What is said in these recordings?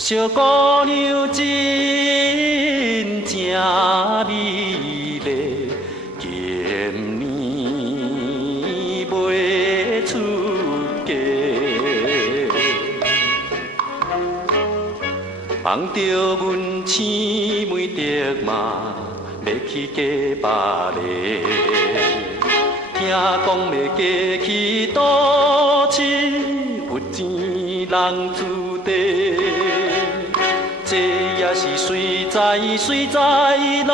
小姑娘真正美丽，今年袂出嫁。望着阮青梅竹马，要去嫁别个。听讲要嫁去倒亲，有钱人子弟。这也是随在啦，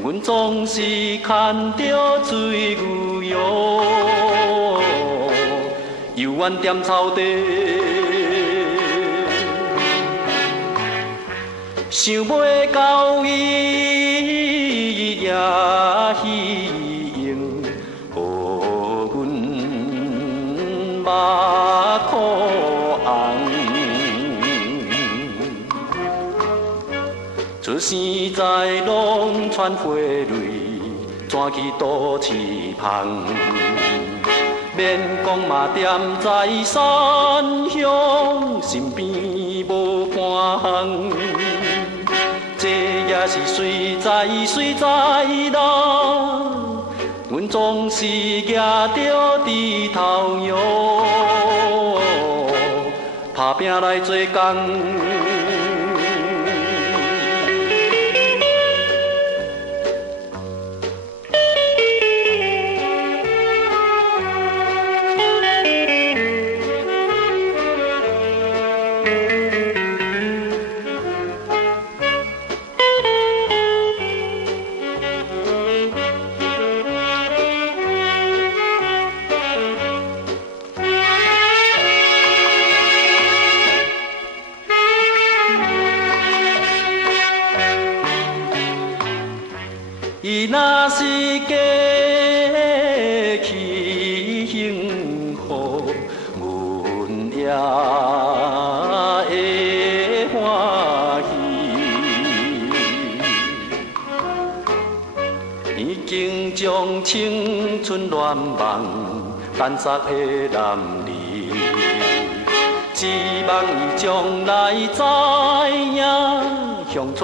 阮总是牵着水牛药，犹原踮草地。想袂到伊也去用，予阮目眶红。出生在龙川花蕊，转去倒市芳。免讲嘛，踮在山乡，身边无伴。这也是随在啦，阮总是举着低头羊，打拼来做工。伊若是嫁去幸福，阮也会欢喜。已经将青春乱梦淡煞的男儿，只望伊将来知影，向全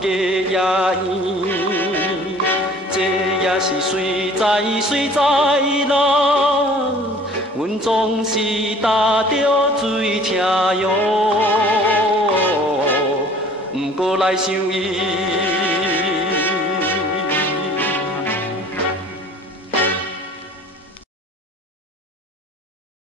家也圆。这也是随在啦，阮总是踏着水车哟，毋过来想伊。